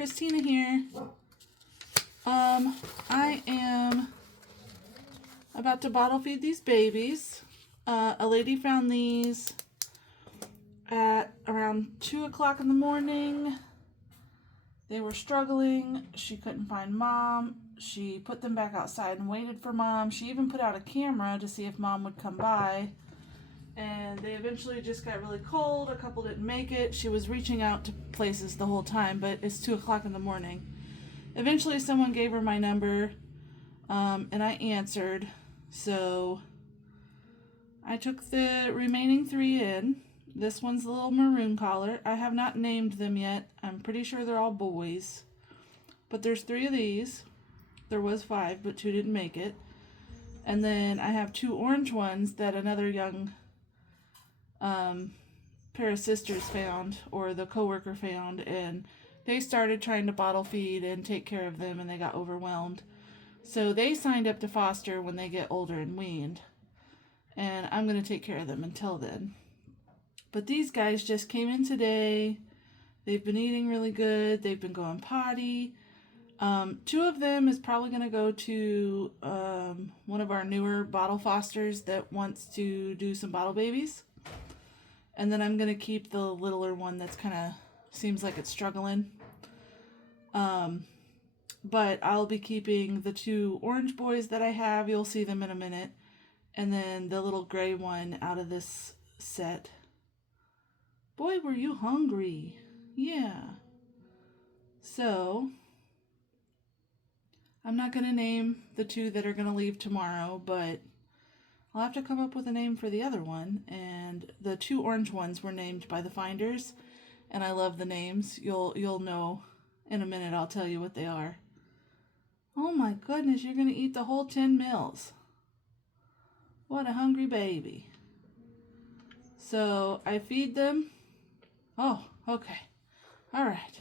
Christina here. I am about to bottle feed these babies. A lady found these at around 2 o'clock in the morning. They were struggling. She couldn't find mom. She put them back outside and waited for mom. She even put out a camera to see if mom would come by. And they eventually just got really cold. A couple didn't make it. She was reaching out to places the whole time, but it's 2 o'clock in the morning. Eventually someone gave her my number, and I answered. So I took the remaining 3 in. This one's the little maroon collar. I have not named them yet. I'm pretty sure they're all boys. But there's 3 of these. There was 5, but 2 didn't make it. And then I have 2 orange ones that another young pair of sisters found, or the coworker found, and they started trying to bottle feed and take care of them, and they got overwhelmed. So they signed up to foster when they get older and weaned. And I'm going to take care of them until then. But these guys just came in today. They've been eating really good. They've been going potty. 2 of them is probably going to go to one of our newer bottle fosters that wants to do some bottle babies. And then I'm going to keep the littler one that's kind of seems like it's struggling. But I'll be keeping the 2 orange boys that I have. You'll see them in a minute. And then the little gray one out of this set. Boy, were you hungry. Yeah. So I'm not going to name the 2 that are going to leave tomorrow, but I'll have to come up with a name for the other one. And the 2 orange ones were named by the finders, and I love the names. You'll know in a minute. I'll tell you what they are. Oh my goodness, you're going to eat the whole 10 meals. What a hungry baby. So I feed them. Oh, okay. All right.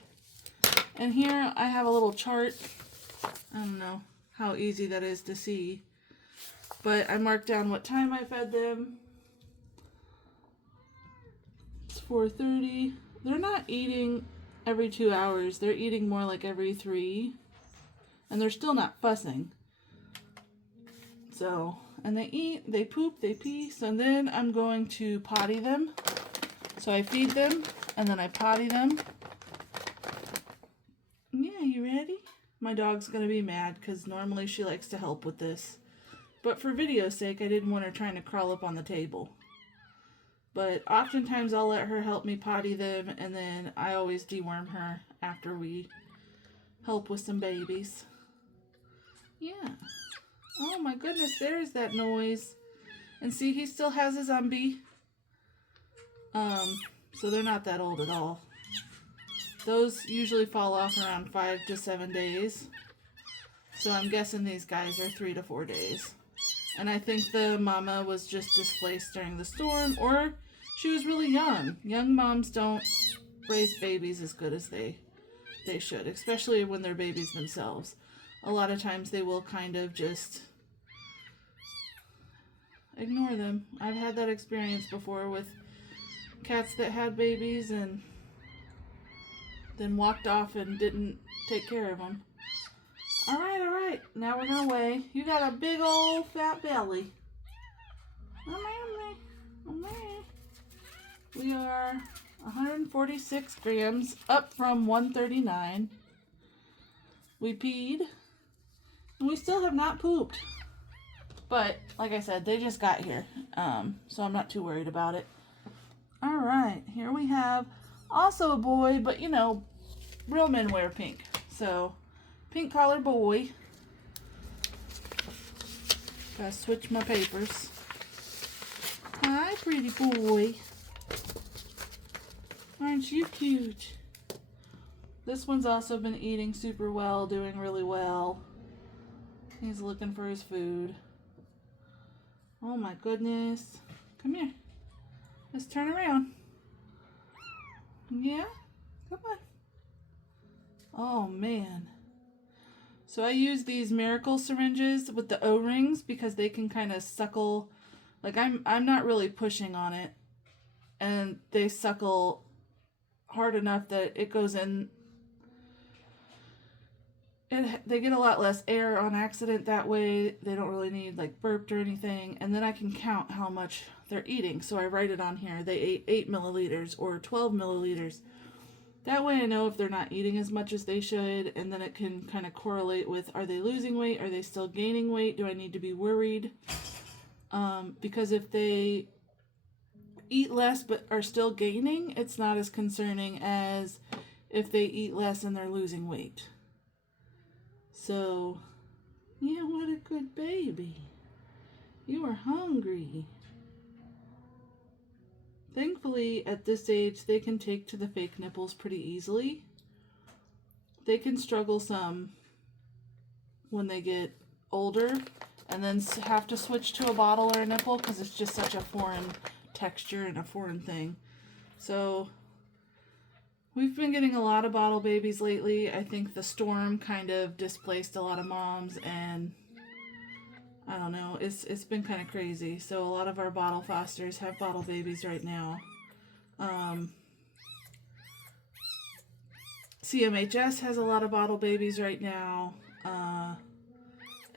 And here I have a little chart. I don't know how easy that is to see, but I marked down what time I fed them. It's 4:30. They're not eating every 2 hours. They're eating more like every 3. And they're still not fussing. So, and they eat, they poop, they pee. So then I'm going to potty them. So I feed them, and then I potty them. Yeah, you ready? My dog's going to be mad because normally she likes to help with this. But for video's sake, I didn't want her trying to crawl up on the table. But oftentimes I'll let her help me potty them, and then I always deworm her after we help with some babies. Yeah. Oh my goodness, there's that noise. And see, he still has his umby. So they're not that old at all. Those usually fall off around 5 to 7 days. So I'm guessing these guys are 3 to 4 days. And I think the mama was just displaced during the storm, or she was really young. Young moms don't raise babies as good as they should, especially when they're babies themselves. A lot of times they will kind of just ignore them. I've had that experience before with cats that had babies and then walked off and didn't take care of them. All right. Now we're going to weigh. You got a big old fat belly. We are 146 grams, up from 139. We peed. And we still have not pooped. But, like I said, they just got here. So I'm not too worried about it. All right. Here we have also a boy, but, you know, real men wear pink. So, pink collar boy. Gotta switch my papers. Hi, pretty boy. Aren't you cute? This one's also been eating super well, doing really well. He's looking for his food. Oh my goodness. Come here. Let's turn around. Yeah? Come on. Oh man. So I use these Miracle syringes with the O-rings because they can kind of suckle. Like I'm not really pushing on it. And they suckle hard enough that it goes in they get a lot less air on accident that way. They don't really need like burped or anything. And then I can count how much they're eating. So I write it on here. They ate 8 milliliters or 12 milliliters. That way I know if they're not eating as much as they should. And then it can kind of correlate with, are they losing weight? Are they still gaining weight? Do I need to be worried? Because if they eat less but are still gaining, it's not as concerning as if they eat less and they're losing weight. So, yeah, what a good baby. You are hungry. Thankfully, at this age, they can take to the fake nipples pretty easily. They can struggle some when they get older and then have to switch to a bottle or a nipple because it's just such a foreign texture and a foreign thing. So, we've been getting a lot of bottle babies lately. I think the storm kind of displaced a lot of moms, and I don't know, it's been kind of crazy. So a lot of our bottle fosters have bottle babies right now. CMHS has a lot of bottle babies right now.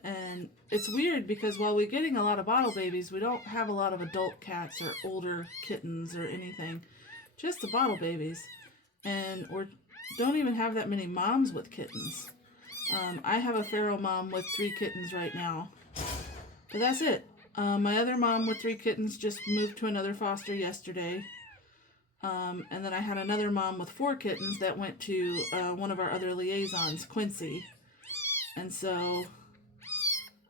And it's weird because while we're getting a lot of bottle babies, we don't have a lot of adult cats or older kittens or anything. Just the bottle babies. And we don't even have that many moms with kittens. I have a feral mom with 3 kittens right now. But that's it. My other mom with 3 kittens just moved to another foster yesterday. And then I had another mom with 4 kittens that went to one of our other liaisons, Quincy. And so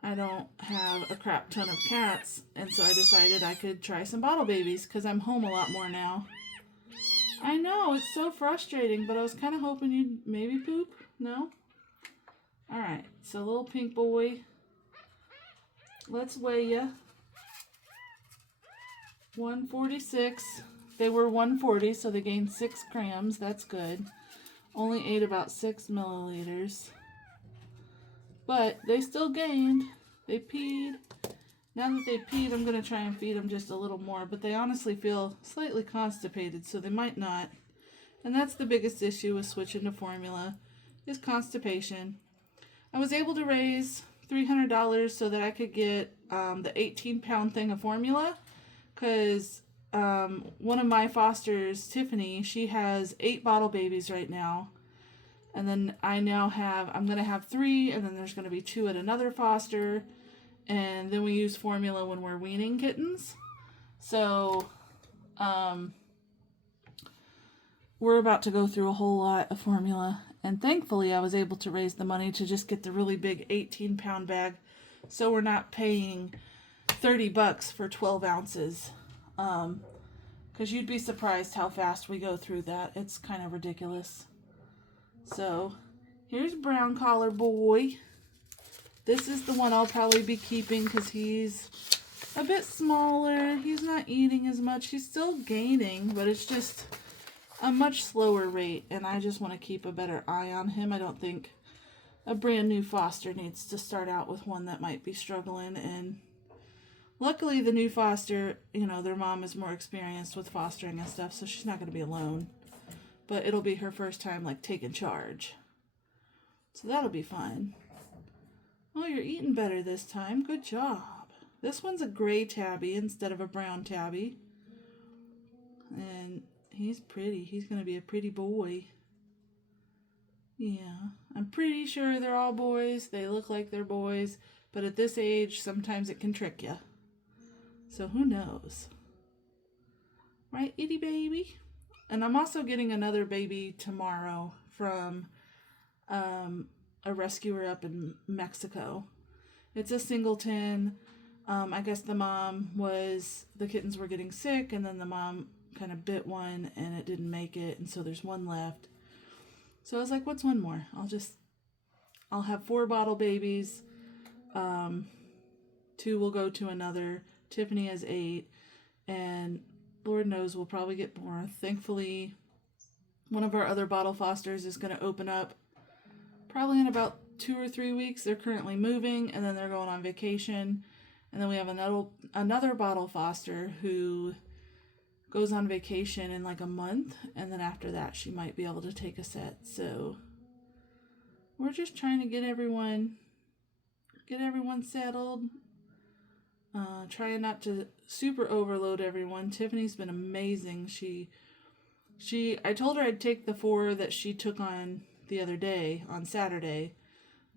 I don't have a crap ton of cats. And so I decided I could try some bottle babies because I'm home a lot more now. I know, it's so frustrating, but I was kind of hoping you'd maybe poop. No? Alright, so little pink boy. Let's weigh ya. 146. They were 140, so they gained 6 grams. That's good. Only ate about 6 milliliters. But they still gained. They peed. Now that they peed, I'm going to try and feed them just a little more. But they honestly feel slightly constipated, so they might not. And that's the biggest issue with switching to formula, is constipation. I was able to raise $300 so that I could get the 18-pound thing of formula. Because one of my fosters, Tiffany, she has 8 bottle babies right now. And then I'm going to have 3, and then there's going to be 2 at another foster. And then we use formula when we're weaning kittens. So, we're about to go through a whole lot of formula. And thankfully, I was able to raise the money to just get the really big 18-pound bag. So we're not paying $30 for 12 ounces. Because you'd be surprised how fast we go through that. It's kind of ridiculous. So, here's Brown Collar Boy. This is the one I'll probably be keeping because he's a bit smaller. He's not eating as much. He's still gaining, but it's just a much slower rate, and I just want to keep a better eye on him. I don't think a brand new foster needs to start out with one that might be struggling, and luckily the new foster, their mom is more experienced with fostering and stuff, so she's not going to be alone. But it'll be her first time, taking charge. So that'll be fun. Oh, you're eating better this time. Good job. This one's a gray tabby instead of a brown tabby. And he's pretty. He's going to be a pretty boy. Yeah. I'm pretty sure they're all boys. They look like they're boys. But at this age, sometimes it can trick you. So who knows? Right, itty baby? And I'm also getting another baby tomorrow from a rescuer up in Mexico. It's a singleton. I guess the kittens were getting sick, and then the mom kind of bit one and it didn't make it, and so there's one left. So I was like, what's one more? I'll have 4 bottle babies. 2 will go to another. Tiffany has 8, and Lord knows we'll probably get more. Thankfully, one of our other bottle fosters is going to open up probably in about 2 or 3 weeks. They're currently moving, and then they're going on vacation. And then we have another bottle foster who goes on vacation in a month, and then after that she might be able to take a set. So we're just trying to get everyone settled. Trying not to super overload everyone. Tiffany's been amazing. I told her I'd take the 4 that she took on the other day, on Saturday,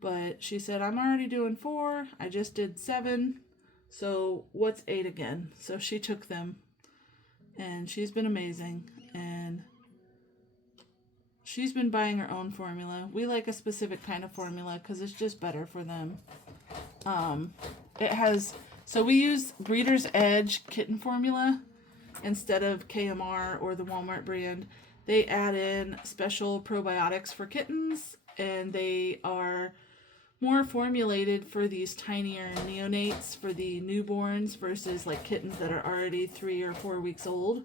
but she said, I'm already doing 4. I just did 7. So what's 8 again? So she took them, and she's been amazing. And she's been buying her own formula. We like a specific kind of formula because it's just better for them. So we use Breeder's Edge kitten formula instead of KMR or the Walmart brand. They add in special probiotics for kittens, and they are more formulated for these tinier neonates, for the newborns, versus like kittens that are already 3 or 4 weeks old.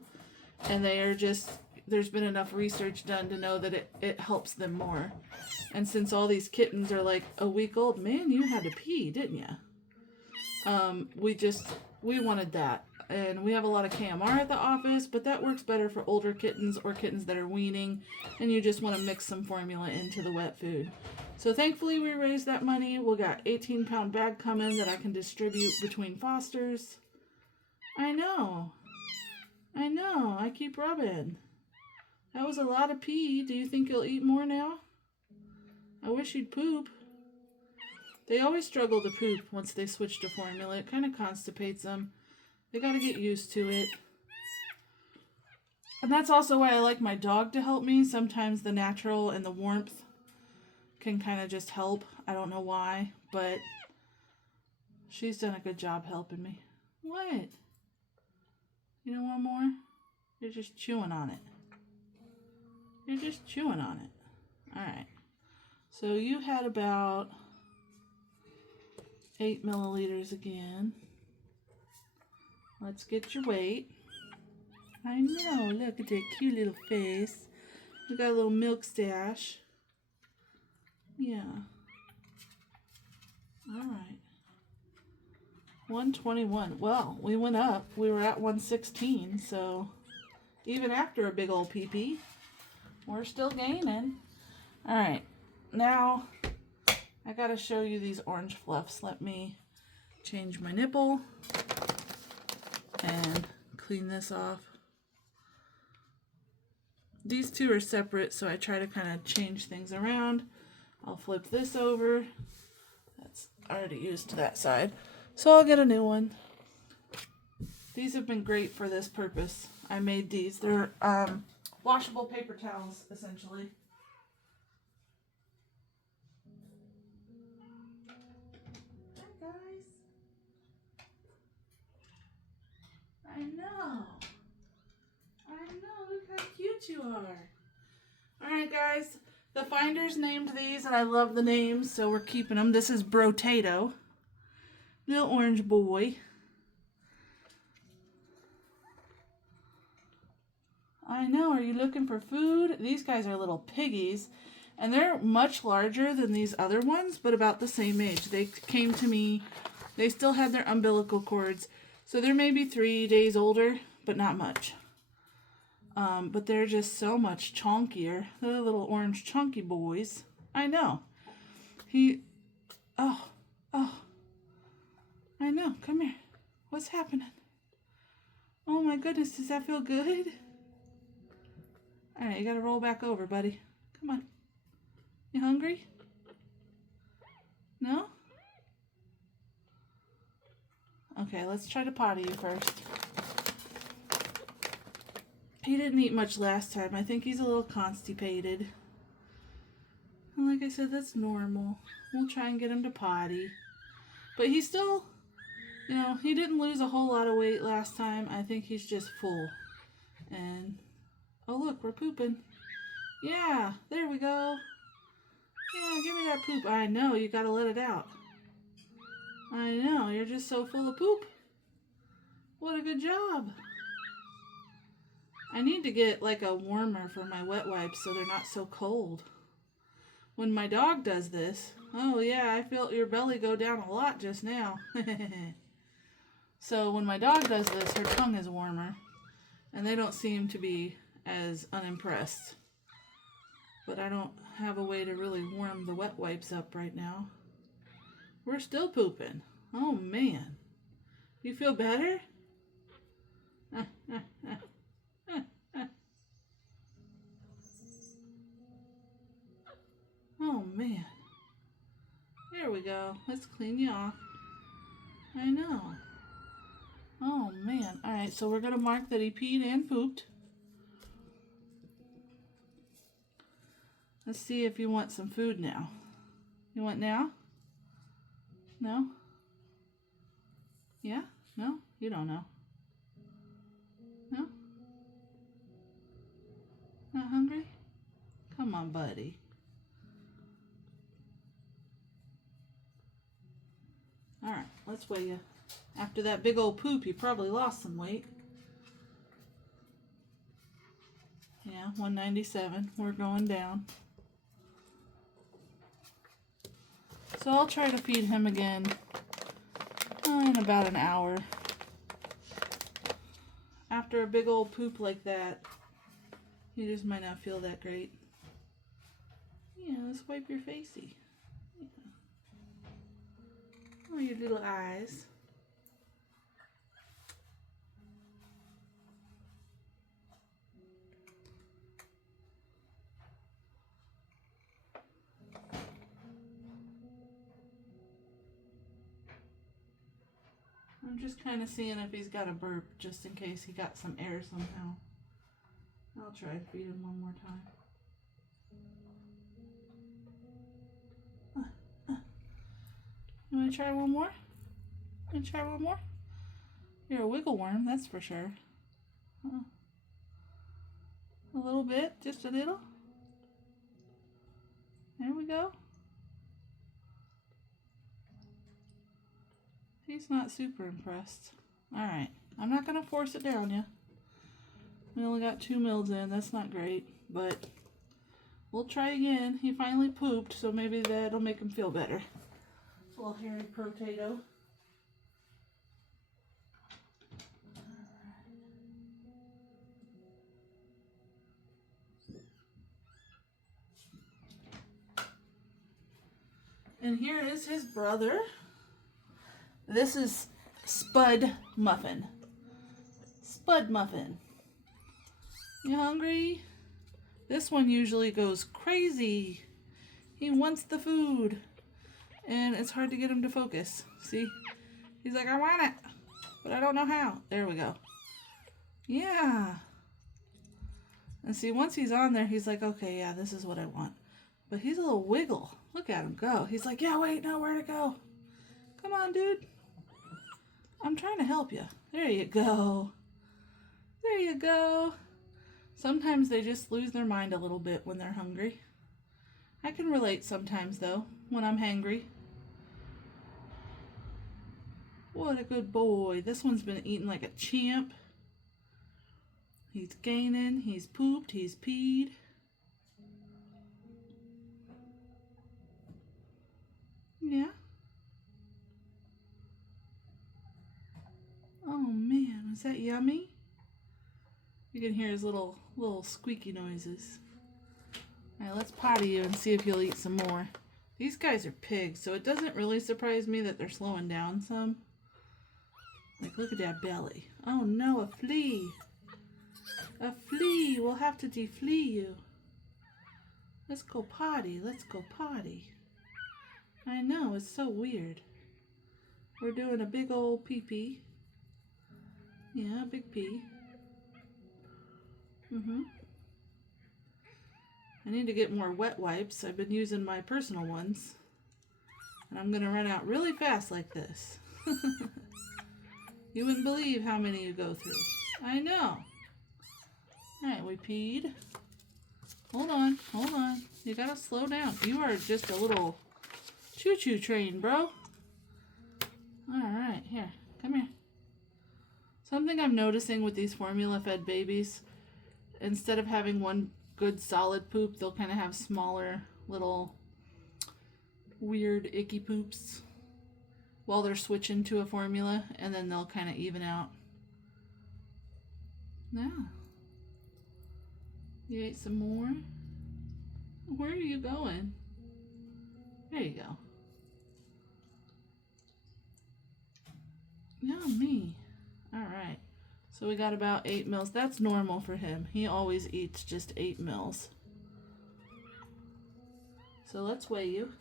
And they are just, there's been enough research done to know that it helps them more. And since all these kittens are like a week old, man, you had to pee, didn't you? We wanted that. And we have a lot of KMR at the office, but that works better for older kittens or kittens that are weaning, and you just want to mix some formula into the wet food. So thankfully we raised that money. We got 18-pound bag coming that I can distribute between fosters. I know. I keep rubbing. That was a lot of pee. Do you think you'll eat more now? I wish you'd poop. They always struggle to poop once they switch to formula. It kind of constipates them. They got to get used to it. And that's also why I like my dog to help me. Sometimes the natural and the warmth can kind of just help. I don't know why, but she's done a good job helping me. What? You don't want more? You're just chewing on it. Alright. So you had about 8 milliliters again. Let's get your weight. I know, look at that cute little face. We got a little milk stash. Yeah. Alright. 121. Well, we went up. We were at 116, so even after a big old pee-pee, we're still gaining. Alright. Now, I gotta show you these orange fluffs. Let me change my nipple and clean this off. These two are separate, so I try to kind of change things around. I'll flip this over. That's already used to that side. So I'll get a new one. These have been great for this purpose. I made these. They're washable paper towels, essentially. Hi, guys. I know. Look how cute you are. Alright, guys. The finders named these, and I love the names, so we're keeping them. This is Brotato. Little orange boy. I know. Are you looking for food? These guys are little piggies, and they're much larger than these other ones, but about the same age. They came to me. They still had their umbilical cords, so they're maybe 3 days older, but not much. But they're just so much chunkier. They're little orange chunky boys. I know. Oh. I know. Come here. What's happening? Oh my goodness, does that feel good? Alright, you gotta roll back over, buddy. Come on. You hungry? No? Okay, let's try to potty you first. He didn't eat much last time. I think he's a little constipated. And like I said, that's normal. We'll try and get him to potty. But he's still, he didn't lose a whole lot of weight last time. I think he's just full. And, oh look, we're pooping. Yeah, there we go. Yeah, give me that poop. I know, you gotta let it out. I know, you're just so full of poop. What a good job. I need to get like a warmer for my wet wipes so they're not so cold. When my dog does this, oh yeah, I felt your belly go down a lot just now. So when my dog does this, her tongue is warmer, and they don't seem to be as unimpressed. but I don't have a way to really warm the wet wipes up right now. We're still pooping. Oh man. You feel better? Oh man. There we go. Let's clean you off. I know. Oh man. Alright, so we're going to mark that he peed and pooped. Let's see if you want some food now. You want now? No? Yeah? No? You don't know. No? Not hungry? Come on, buddy. Alright, let's weigh you. After that big old poop, you probably lost some weight. Yeah, 197. We're going down. So I'll try to feed him again in about an hour. After a big old poop like that, you just might not feel that great. Yeah, let's wipe your facey. Yeah. Oh, your little eyes. I'm just kind of seeing if he's got a burp, just in case he got some air somehow. I'll try to feed him one more time. You want to try one more? You want to try one more? You're a wiggle worm, that's for sure. A little bit, just a little. There we go. He's not super impressed. Alright, I'm not going to force it down you. We only got 2 mils in, that's not great, but we'll try again. He finally pooped, so maybe that'll make him feel better. Little hairy potato. And here is his brother. This is Spud Muffin. Spud Muffin. You hungry? This one usually goes crazy. He wants the food. And it's hard to get him to focus. See? He's like, I want it, but I don't know how. There we go. Yeah. And see, once he's on there, he's like, okay, yeah, this is what I want. But he's a little wiggle. Look at him go. He's like, yeah, wait, no, where to go? Come on, dude. I'm trying to help you. There you go. There you go. Sometimes they just lose their mind a little bit when they're hungry. I can relate sometimes, though, when I'm hangry. What a good boy. This one's been eating like a champ. He's gaining. He's pooped. He's peed. Yeah. Oh, man. Is that yummy? You can hear his little squeaky noises. Alright, let's potty you and see if you'll eat some more. These guys are pigs, so it doesn't really surprise me that they're slowing down some. Like, look at that belly. Oh no, a flea. A flea. We'll have to deflea you. Let's go potty. Let's go potty. I know, it's so weird. We're doing a big old pee-pee. Yeah, a big pee. I need to get more wet wipes. I've been using my personal ones. And I'm going to run out really fast like this. You wouldn't believe how many you go through. I know. Alright, we peed. Hold on, hold on. You gotta slow down. You are just a little choo-choo train, bro. Alright, here. Come here. Something I'm noticing with these formula-fed babies, instead of having one good solid poop, they'll kind of have smaller, little, weird, icky poops while they're switching to a formula, and then they'll kind of even out. Now, you ate some more? Where are you going? There you go. Yummy. All right. So we got about 8 mils. That's normal for him. He always eats just 8 mils. So let's weigh you.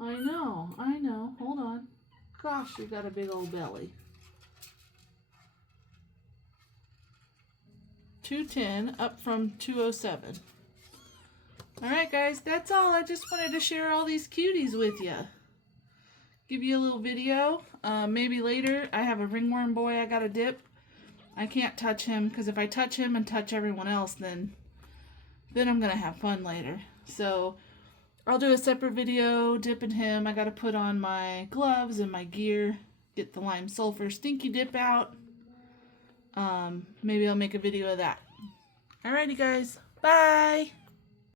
I know. Hold on. Gosh, you got a big old belly. 210 up from 207. All right, guys, that's all. I just wanted to share all these cuties with you. Give you a little video. Maybe later, I have a ringworm boy I gotta dip. I can't touch him because if I touch him and touch everyone else, then I'm gonna have fun later. So I'll do a separate video dipping him. I gotta put on my gloves and my gear, get the lime sulfur stinky dip out. Maybe I'll make a video of that. Alrighty, guys. Bye.